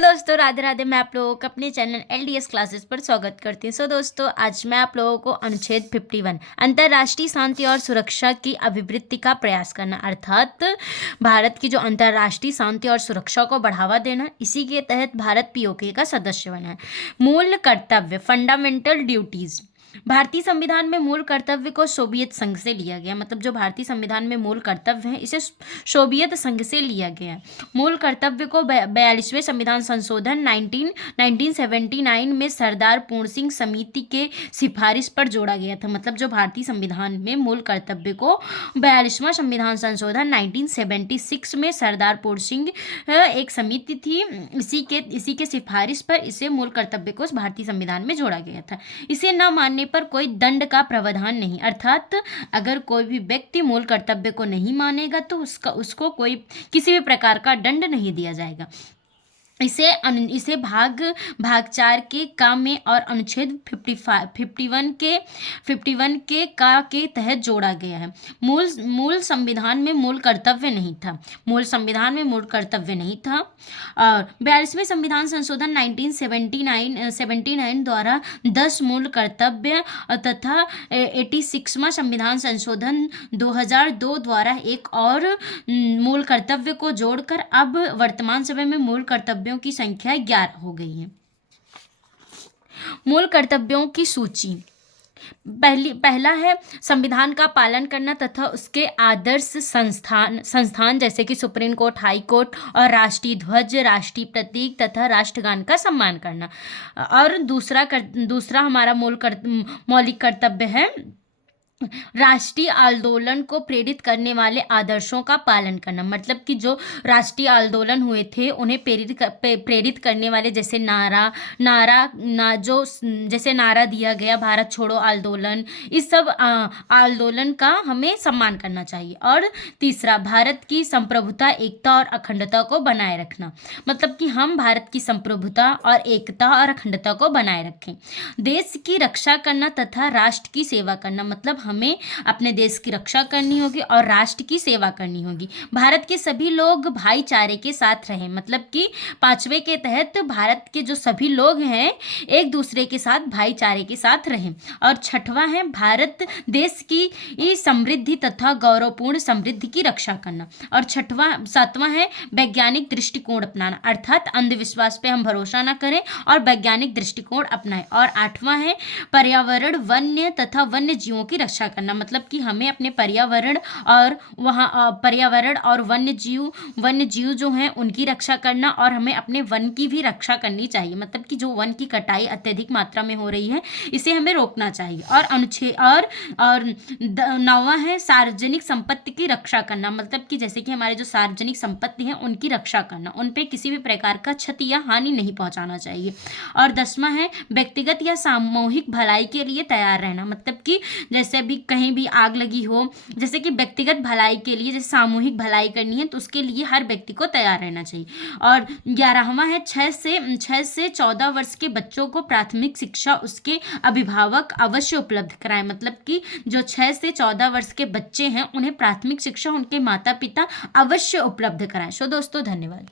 दोस्तों राधे राधे। मैं आप लोगों का अपने चैनल LDS क्लासेस पर स्वागत करती हूँ। दोस्तों आज मैं आप लोगों को अनुच्छेद 51 अंतर्राष्ट्रीय शांति और सुरक्षा की अभिवृद्धि का प्रयास करना, अर्थात भारत की जो अंतर्राष्ट्रीय शांति और सुरक्षा को बढ़ावा देना, इसी के तहत भारत POK का सदस्य बना है। मूल कर्तव्य, फंडामेंटल ड्यूटीज। भारतीय संविधान में मूल कर्तव्य को सोवियत संघ से लिया गया, मतलब जो भारतीय संविधान में मूल कर्तव्य है इसे सोवियत संघ से लिया गया है। मूल कर्तव्य को 42वें संविधान संशोधन 1979 में सरदार पूर्ण सिंह समिति के सिफारिश पर जोड़ा गया था। मतलब जो भारतीय संविधान में मूल कर्तव्य को 42वां संविधान संशोधन 1976 में सरदार पूर्ण सिंह एक समिति थी, इसी के सिफारिश पर इसे मूल कर्तव्य को भारतीय संविधान में जोड़ा गया था। इसे न मानने पर कोई दंड का प्रावधान नहीं, अर्थात अगर कोई भी व्यक्ति मूल कर्तव्य को नहीं मानेगा तो उसको कोई किसी भी प्रकार का दंड नहीं दिया जाएगा। इसे भाग 4 के का में और अनुच्छेद 51 के का के तहत जोड़ा गया है। मूल संविधान में मूल कर्तव्य नहीं था। और 42वें संविधान संशोधन 1979 द्वारा 10 मूल कर्तव्य तथा 86वां संविधान संशोधन 2002 द्वारा एक और मूल कर्तव्य को जोड़कर अब वर्तमान समय में मूल कर्तव्यों की संख्या 11 हो गई है। मूल कर्तव्यों की सूची। पहला है संविधान का पालन करना तथा उसके आदर्श संस्थान जैसे कि सुप्रीम कोर्ट, हाई कोर्ट और राष्ट्रीय ध्वज, राष्ट्रीय प्रतीक तथा राष्ट्रगान का सम्मान करना। और दूसरा हमारा मौलिक कर्तव्य है राष्ट्रीय आंदोलन को प्रेरित करने वाले आदर्शों का पालन करना। मतलब कि जो राष्ट्रीय आंदोलन हुए थे उन्हें प्रेरित करने वाले जैसे जैसे नारा दिया गया भारत छोड़ो आंदोलन, इस सब आंदोलन का हमें सम्मान करना चाहिए। और तीसरा भारत की संप्रभुता, एकता और अखंडता को बनाए रखना। मतलब कि हम भारत की संप्रभुता और एकता और अखंडता को बनाए रखें। देश की रक्षा करना तथा राष्ट्र की सेवा करना। मतलब हमें अपने देश की रक्षा करनी होगी और राष्ट्र की सेवा करनी होगी। भारत के सभी लोग भाईचारे के साथ रहें। मतलब कि 5वें के तहत भारत के जो सभी लोग हैं एक दूसरे के साथ भाईचारे के साथ रहें। और 6वां है भारत देश की समृद्धि तथा गौरवपूर्ण समृद्धि की रक्षा करना। और 7वां है वैज्ञानिक दृष्टिकोण अपनाना, अर्थात अंधविश्वास पे हम भरोसा ना करें और वैज्ञानिक दृष्टिकोण अपनाएं। और 8वां है पर्यावरण, वन्य तथा वन्य जीवों की रक्षा करना। मतलब कि हमें अपने पर्यावरण और वन्य जीव जो हैं उनकी रक्षा करना और हमें अपने वन की भी रक्षा करनी चाहिए। मतलब कि जो वन की कटाई अत्यधिक मात्रा में हो रही है इसे हमें रोकना चाहिए। और 9वां है सार्वजनिक संपत्ति की रक्षा करना। मतलब कि जैसे कि हमारे जो सार्वजनिक संपत्ति है उनकी रक्षा करना, उन पे किसी भी प्रकार का क्षति या हानि नहीं पहुंचाना चाहिए। और 10वां है व्यक्तिगत या सामूहिक भलाई के लिए तैयार रहना। मतलब कि जैसे भी कहीं भी आग लगी हो, जैसे कि व्यक्तिगत भलाई के लिए जैसे सामूहिक भलाई करनी है तो उसके लिए हर व्यक्ति को तैयार रहना चाहिए। और 11वां है 6 से 14 वर्ष के बच्चों को प्राथमिक शिक्षा उसके अभिभावक अवश्य उपलब्ध कराएं। मतलब कि जो 6 से 14 वर्ष के बच्चे हैं उन्हें प्राथमिक शिक्षा उनके माता पिता अवश्य उपलब्ध कराएं। दोस्तों धन्यवाद।